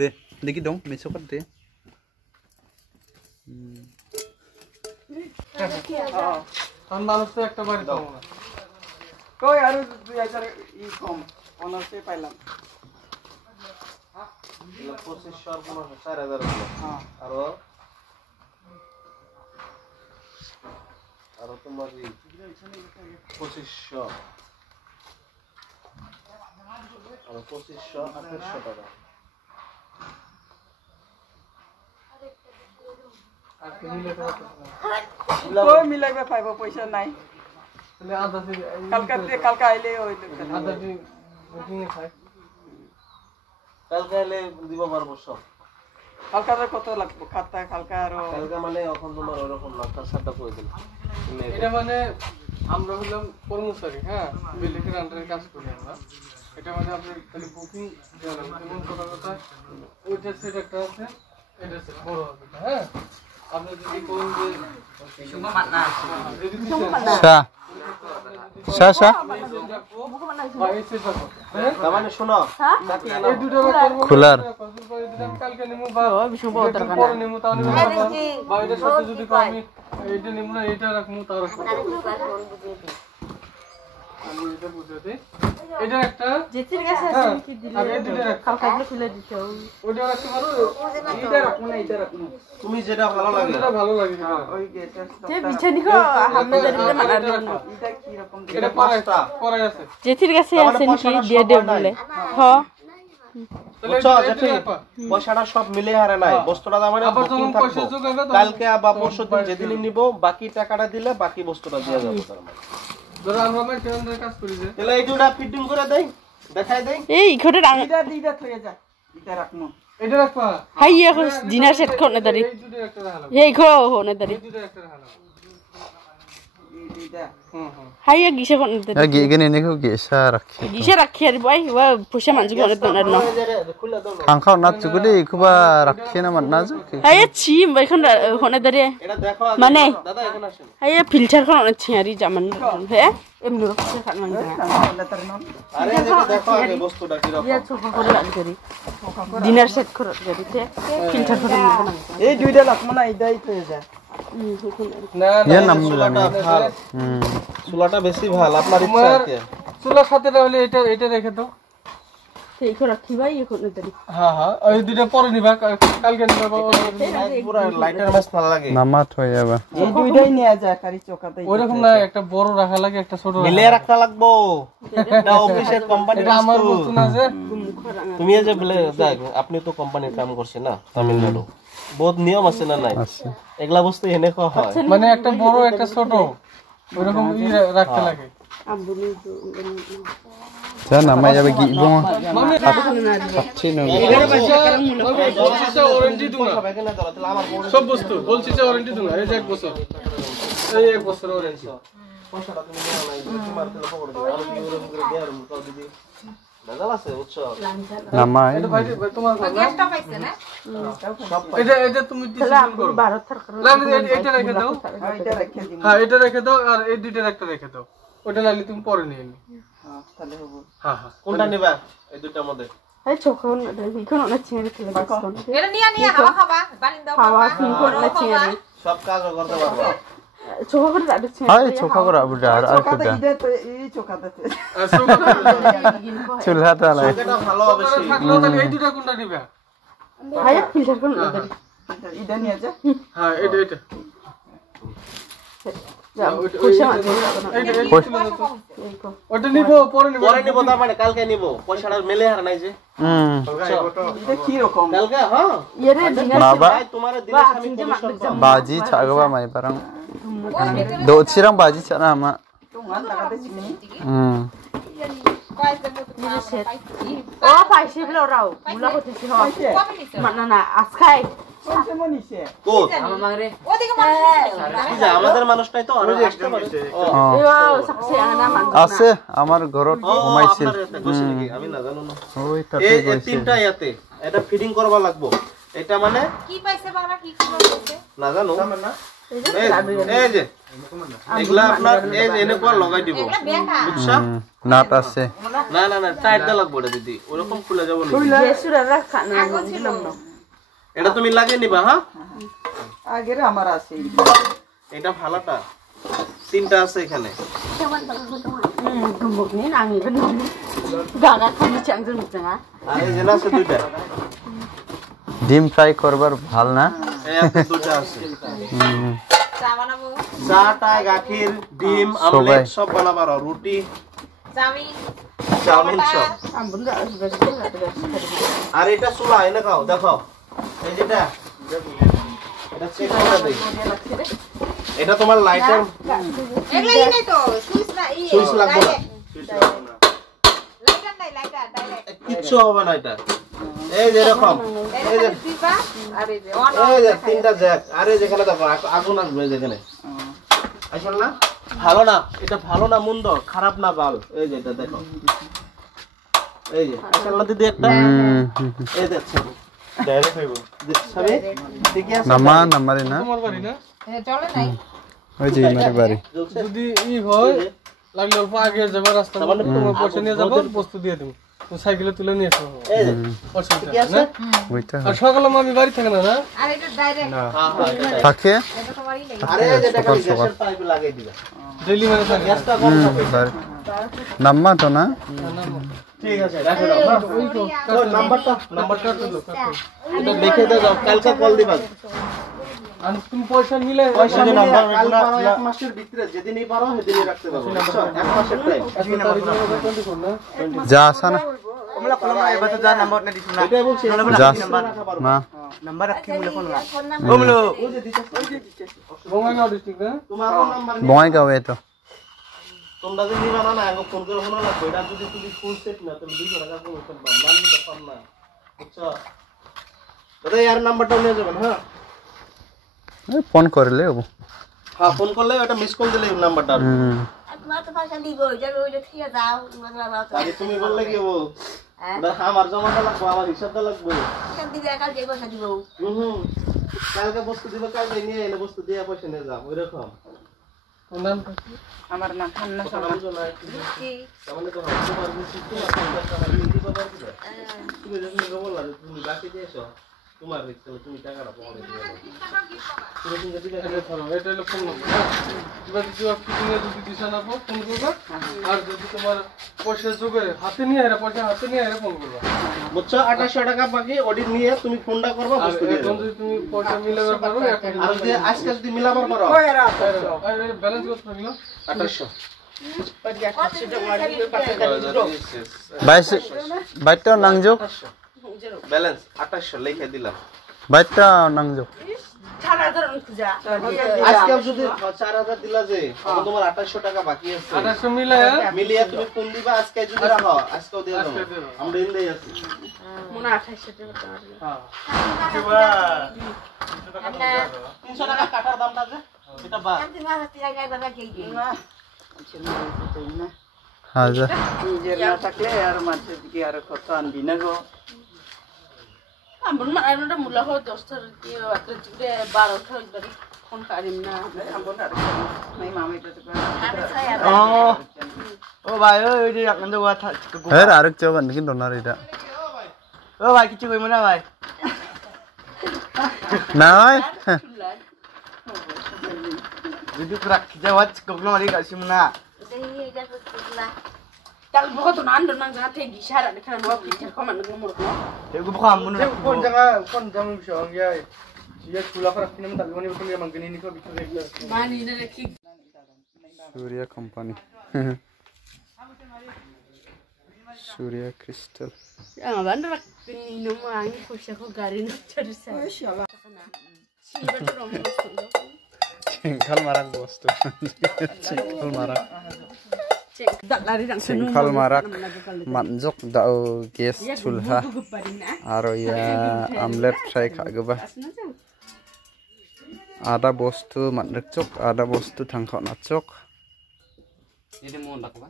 দে দেখি দম মেসো কর দে আর মানুষ তো একটা বাড়ি দাও না কই আর 2000 ই কম অনার্সে পাইলাম 2500 আর 4000 হ্যাঁ আর তোমার 2500 আর 2500 2800 টাকা আর কি মিলে কই মিলাইবে পাইবো পয়সা নাই তাহলে আধা কালকে আইলে ওই আধা দিন বুকিং এ খাই কালকে এলে দিব পারবো সব কালকে কত লাগবে খাতা কালকে আর কালকে মানে এখন তোমার ওরকম না খরচাটা করে দিন এটা মানে আমরা হলাম কর্মচারী হ্যাঁ বিলেটের আন্ডারে কাজ করি আমরা এটা মানে আপনি খালি বুকিং দেওয়া যেমন কথা ওইটা সেট একটা আছে এটা সেট বড় হবে হ্যাঁ আপনি যদি কোন যে সা সা তার মানে শোনো খুলার কালকে নিমু বা পরে নিমু তাহলে বা এটা সাথে যদি আমি এইটা নিমু না এইটা রাখমু তার আমি এটা বুঝাতে এটা একটা যেতির কাছে আছে কি দিলে কালকে খুলে দিছো ওটা রাখতে পারো এটা রাখো না এটা রাখো তুমি যেটা ভালো লাগে এটা ভালো লাগে ওই গেটা যে বিছানি কো আমাদের এটা মানার জন্য এটা কি রকম এটা পাঁচটা পরে আছে যেতির কাছে আছে নাকি দিয়ে দে বলে হ্যাঁ বুঝছো যেটি পয়সাটা সব মিলে হারে নাই বস্তুটা দাম মানে বুকিং থাকবে কালকে বা পরশুদিন যেদিন নিব বাকি টাকাটা দিলে বাকি বস্তুটা দিয়ে যাবে তার মানে ধরো আমরা মানে ট্রেনের কাজ করি যে তাহলে এই দুটো ফিটিং করে দেই দেখাই দেই এই ঘরে দিদা থয়ে যা এটা রাখনো এটা রাখবা হাই এখন ডিনার সেট করনে দাঁড়ি এই দুটো একটা রাখলাম এই খো হনে দাঁড়ি এই দুটো একটা রাখলাম দিদা হাই গিসে করনে দাঁড়ি এখানে নেকো গেসা রাখি গিসে রাখি আর ভাই ওয়া পুষে মানজি করনে দাঁড়ি না খুলে দাও খাও না চুকুলি খুবা রাখি না মান না হাই চিম এখন হনে দাঁড়ি এটা দেখো মানে দাদা এখন আসেন হাই ফিল্টার করনে ছিয়ারি জামান হ্যাঁ এমনি রকম খান মানে আরে এটা দেখো আগে বস্তুটা কি রকম ইয়া ছোকা করে লাগি করি ডিনার সেট করে করি ফিল্টার করে না এই দুইটা লাগবো না এটাই থয়ে যা না ইয়া নাম চুলাটা ভাল চুলাটা বেশি ভাল আপনার ইচ্ছা আছে চুলার সাথে তাহলে এটা রেখে দাও সেই করে রাখি ভাই এখন দাঁড়ি হ্যাঁ হ্যাঁ ওই দুটো পরে নিবা কালকে নিবা পুরো লাইটার মাছ না লাগে নামাত হয়ে যাবে এই দুইটাই নিয়ে যায় কারি চোকাতে ওইরকম না একটা বড় রাখা লাগে একটা ছোট মিলে রাখা লাগবো এটা অফিসের কোম্পানি এটা আমার বস্তু না যে তুমি যে বলে দেখ আপনি তো কোম্পানির কাম করছেন না তামিলনাড়ু বহুত নিয়ম আছে না নাই আছে এগুলা বস্তু এনে খাওয়া হয় মানে একটা বড় একটা ছোট ওইরকম রাখতে লাগে যা নামাই যাবে কি বো মানে আচ্ছা না ওয়ারেন্টি দু না সব বস্তু বলছি যে ওয়ারেন্টি দু না এই যে 1 বছর এই 1 বছর ওয়ারেন্টি পয়সাটা তুমি নিও না তোমার তেল পকড় দিও আর কি ওরকম করে দেয়ার মুখ দিদি দাদা আছে বুঝছো নামাই এটা ভাই তোমার গ্যাসটা পাইছে না এটা তুমি ডিসিশন করো ভারত সরকার এটা রেখে দাও এটা রেখে দিই হ্যাঁ এটা রেখে দাও আর এই দুইটার একটা রেখে দাও ওটা লাগলে তুমি পরে নিয়ে নি হ্যাঁ তাহলে হবে হ্যাঁ হ্যাঁ কোনটা নেবা এই দুটোর মধ্যে এই চোখন এখন অনেক ছিঁড়ে ফেলে দিচ্ছেন এটা নিয়ে হাওয়া খাবা বালিন দাও হাওয়া কি করলে ছিঁড়ে সব কাজ করতে পারবা চোখা করে দাঁড়িয়ে ছিঁড়ে হাই ছোকা করে বুড়া আর চোকাতে কুটা ইদে তো এই চোকাতে চুলহাটা লাই এটা ভালো হবে সেই থাকলো তাহলে এই দুটো কোনটা নিবা হাই ফিল্টার করে দাঁড়ি ইদে নিয়ে যা হ্যাঁ এটা যা পুষে মানজি ওটা নিব পরে নিব পরে নিব তার মানে কালকে নিব পয়সাটা মেলে আর নাই যে এটা কি রকম কালকে হ্যাঁ ইরে ডিনার বাবা ভাই তোমারে দিলে আমি কমিশন পাবো বাজি ছাগবা মাই parang do chirang baji chana ama তোমার লাগাতে চিনি ও পাইছে বলে ওরাও মুলা করতেছি হয় না না আজকাই কোনছে মনিছে কোত আমার মাগরে ওদিকে মানুষ কি যা আমাদের মানুষটাই তো আর আসতে পারে ও সাকসে আনা মান আছে আমার ঘরত ঘুমাইছিল আমি না জানো না ওই তাতে এই কইছে তিনটা ইয়াতে এটা ফিটিং করবা লাগবো এটা মানে কি পাইছে বাবা কি কি বলছে না জানো এই যে এগুলা আপনার এই যে এনেকুৱা লগাই দিব বুঝছা নাট আছে না না না টাইটটা লাগবে এটা দিদি ওরকম খুলে যাব না জেসুরা রাখা না দিলাম না এটা তুমি লাগিয়ে নিবা হ্যাঁ আগের আমার আছে এটা ভালোটা তিনটা আছে এখানে গুমুকনি আমি বনি গাগা খালি চাংজন চাঙা আর এই যে না আছে দুইটা ডিম ফ্রাই করবার ভাল না এই আছে দুইটা আছে চা বানাবো চাটা গাখির ডিম আমলেট সব বানাবার রুটি চাউমিন সব আমবন দা আর এটা চুলা এনে খাও দেখো এই যেটা এটা চেক করে দেই এটা তোমার লাইটার এগুলাই নাই তো সুইচ না সুইচ লাগবে না সুইচ লাগবে না লাইটার নাই লাইটার ডাইরেক্ট কিচ্ছু হবে না এটা এই যে এরকম এই যে দিবা আরে যে এই যে তিনটা জ্যাক আরে যেখানে দেখো আগুন আসবে যেখানে আসল না ভালো না এটা ভালো না মন্দ খারাপ না ভালো এই যে এটা দেখো এই যে আসল না দিদি একটা এই দেখছো ডাইরেক্ট হইব সবে ঠিক আছে নামারে না তোমার বাড়ি না চলে নাই ওই যে আমার বাড়ি যদি ই হয় লাগলে অল্প আগে যাবার রাস্তা মানে তোমার পয়সা নিয়ে যাবো বস্তু দিয়ে দেবো তুমি সাইকেলে তুলে নিয়ে এসো এই যে অসুবিধা ঠিক আছে ওইটা আর সকালে আমি বাড়ি থাকে না না আর এটা ডাইরেক্ট হ্যাঁ হ্যাঁ থাকে এটা তোমারই লাগে আরে যেটা খালি গ্যাসের পাইপ লাগিয়ে দিবা ডেইলি মানে থাকে গ্যাসটা কম হবে নাম্মা তো না ঠিক আছে রাখো দাও ওই তো নাম্বারটা তো এটা লিখে দাও কালকে কল দিবা আর তুমি পয়সা নিলে পয়সা দিলে কাল পারো এক মাসের ভিতরে যেদিনই পারো সেদিনই রাখতে পারো বুঝছো এক মাসের টাইম যা আসা না কমলা কলমা এবার তো যা নাম্বার না দিছ না এটাই বলছি যা মা নাম্বার রাখি বলে কলমা কমলো ওই যে দিছে বঙ্গাইগাঁও ডিস্ট্রিক্ট না তোমার নাম্বার বঙ্গাইগাঁও এতো তোমরা যদি নিবা না আগে ফোন করে ফোন লাগবে এটা যদি তুমি ফুল সেট না তাহলে 200 টাকা কমিশন পাম না নিতে পাম না বুঝছো দাদা ইয়ার নাম্বারটা নিয়ে যাবেন হ্যাঁ ফোন করলে হবো হ্যাঁ ফোন করলে ওটা মিস কল দিলে নাম্বারটা তোমার তো পয়সা দিব যাবে ওইটা ঠিক দাও আরে তুমি বললে কি ও আমার জমাটা লাগবে আমার হিসাবটা লাগবে দিবে কাল যে পয়সা দিব হুম কালকে বস্তু দিবে কালকে নিয়ে এনে বস্তু দিয়ে পয়সা নিয়ে যাও ওইরকম তোর নাম কি আমার নাম খান্না কি তাহলে তো হবে তোমার সিস্টেম আছে তুমি যখন বললা তুমি বাকি দিয়েছো তোমার রিক্সে তুমি টাকাটা পাওয়া তুমি কিন্তু দিবে এটা ধরো এটা হলো ফোন নম্বর এবার যদি আপনি যদি দিশা না পাও ফোন করবে আর যদি তোমার পয়সা যোগে হাতে নিয়ে এরা পয়সা হাতে নিয়ে এরা ফোন করবে বুঝছো 2800 টাকা বাকি অডিট নিয়ে তুমি ফোনটা করবা আর বস্তু দিয়ে এখন যদি তুমি পয়সা মিলাবার পারো এখন আর যদি আজকে যদি মিলাবার পারো ব্যালেন্স কত হলো 2800 বাইটটা নাংজো ব্যালেন্স 2800 লিখে দিলাম বাইটটা নাংজো আজকে যদি 4000 দিলা যে তখন তোমার 2800 টাকা বাকি আছে 2800 মিলায়া মিলিয়ে তুমি ফোন দিবা আজকে যদি রাখো আজকেও দিয়ে দাও আমরা ইন্দেই আছি মনে 28 টাকা হ্যাঁ 300 টাকা কাটার দামটা যে এটা বা হাজার নিজের না থাকলে আর মানুষের দিকে আর কত আনবি না গো আমবন মারানোটা মুলা হয় 10 টাকা কি একটা জুড়ে 12 টাকা ধরে কোন কারিম না আমবন আর নাই মামা এটা তো ও ভাই ওই যে আপনাদের কথা এর আরেক চবান কিন্তু না এটা ও ভাই কিছু কইমু না ভাই না ভাই যদি রাখি যাওয়া কখনো মারি কাছিম না তাল বহুত নান্দ না গাতে গিসারা দেখানো বাপ কি কমান নম্বর কো এগু বখাম মনে কোন জায়গা বিষয় ইয়া ইয়া চুলা করে কিনে মত আলবনি বলি মাঙ্গনি নিকো বিক্রি মানি না রাখি सूर्या कंपनी सूर्या क्रिस्टल আমার রাখনি নমা আমি পয়সা কো গাড়ি না চড়ছে মাশাআল্লাহ সিলভার রং সুন্দর चिंखल मारक बस्तु चिंखल मारक চেক দালারি রাং चिंखल मारक मानजक दाउ गेस चुल्हा आरो या आमलेट फ्राई खागोबा आधा बस्तु मानरक चक आधा बस्तु थांखावना चक ini mau ndak ba